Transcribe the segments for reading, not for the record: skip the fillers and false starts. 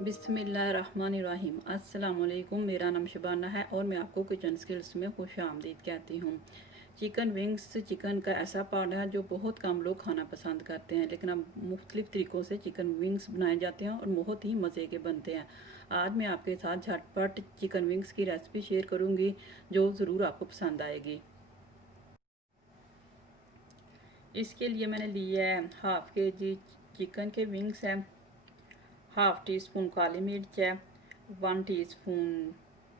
बिस्मिल्लाहिर्रहमानिर्रहीम। अस्सलाम वालेकुम। मेरा नाम शबाना है और मैं आपको किचन स्किल्स में खुश आमदीद कहती हूँ। चिकन विंग्स चिकन का ऐसा पार्ट है जो बहुत कम लोग खाना पसंद करते हैं, लेकिन अब मुख्तलिफ़ तरीक़ों से चिकन विंग्स बनाए जाते हैं और बहुत ही मज़े के बनते हैं। आज मैं आपके साथ झटपट चिकन विंग्स की रेसिपी शेयर करूँगी जो ज़रूर आपको पसंद आएगी। इसके लिए मैंने लिया है हाफ़ के जी चिकन के विंग्स है, हाफ़ टी स्पून काली मिर्च है, 1 टीस्पून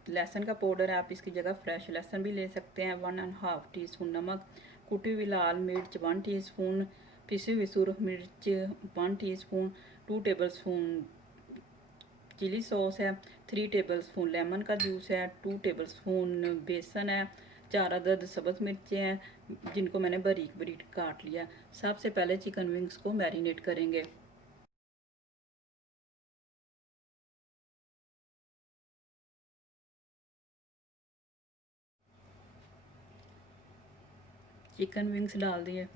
लहसुन का पाउडर है, आप इसकी जगह फ्रेश लहसुन भी ले सकते हैं, 1½ टीस्पून नमक, कुटी हुई लाल मिर्च 1 टीस्पून, पिसी हुई सुरख मिर्च 1 टीस्पून, 2 टेबलस्पून चिली सॉस है, 3 टेबलस्पून लेमन का जूस है, 2 टेबलस्पून बेसन है, 4 अदद सब्ज़ मिर्चें हैं जिनको मैंने बारीक बारीक काट लिया। सबसे पहले चिकन विंग्स को मैरिनेट करेंगे। चिकन विंग्स डाल दिए,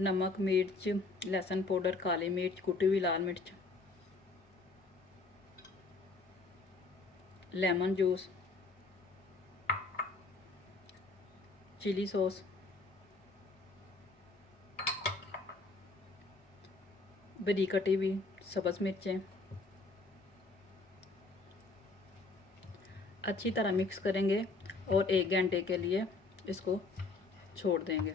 नमक, मिर्च, लहसुन पाउडर, काली मिर्च, कुटी हुई लाल मिर्च, लेमन जूस, चिली सॉस, बारीक कटी हुई सब्ज़ मिर्चें। अच्छी तरह मिक्स करेंगे और 1 घंटे के लिए इसको छोड़ देंगे।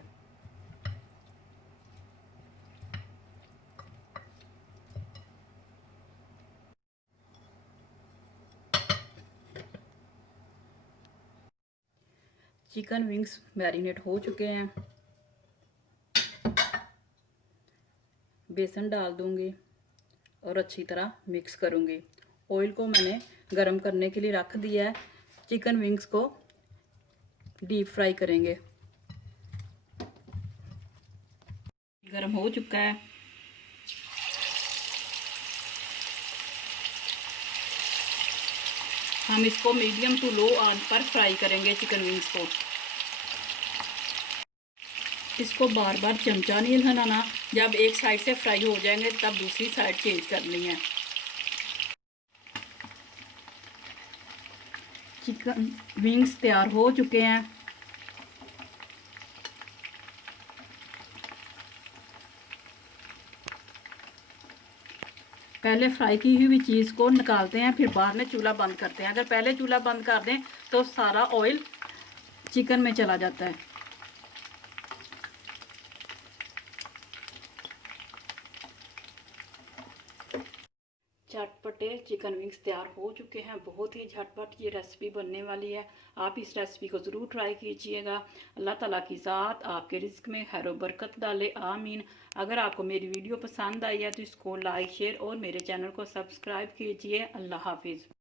चिकन विंग्स मैरिनेट हो चुके हैं। बेसन डाल दूंगी और अच्छी तरह मिक्स करूंगी। ऑयल को मैंने गरम करने के लिए रख दिया है। चिकन विंग्स को डीप फ्राई करेंगे। गरम हो चुका है। हम इसको मीडियम टू लो आंच पर फ्राई करेंगे चिकन विंग्स को। इसको बार बार चमचा नहीं हिलाना, जब एक साइड से फ्राई हो जाएंगे तब दूसरी साइड चेंज करनी है। चिकन विंग्स तैयार हो चुके हैं। पहले फ्राई की हुई चीज़ को निकालते हैं, फिर बाद में चूल्हा बंद करते हैं। अगर पहले चूल्हा बंद कर दें तो सारा ऑयल चिकन में चला जाता है। चटपटे चिकन विंग्स तैयार हो चुके हैं। बहुत ही झटपट ये रेसिपी बनने वाली है। आप इस रेसिपी को ज़रूर ट्राई कीजिएगा। अल्लाह ताला की ज़ात आपके रिस्क में खैर बरकत डाले, आमीन। अगर आपको मेरी वीडियो पसंद आई है तो इसको लाइक शेयर और मेरे चैनल को सब्सक्राइब कीजिए। अल्लाह हाफिज़।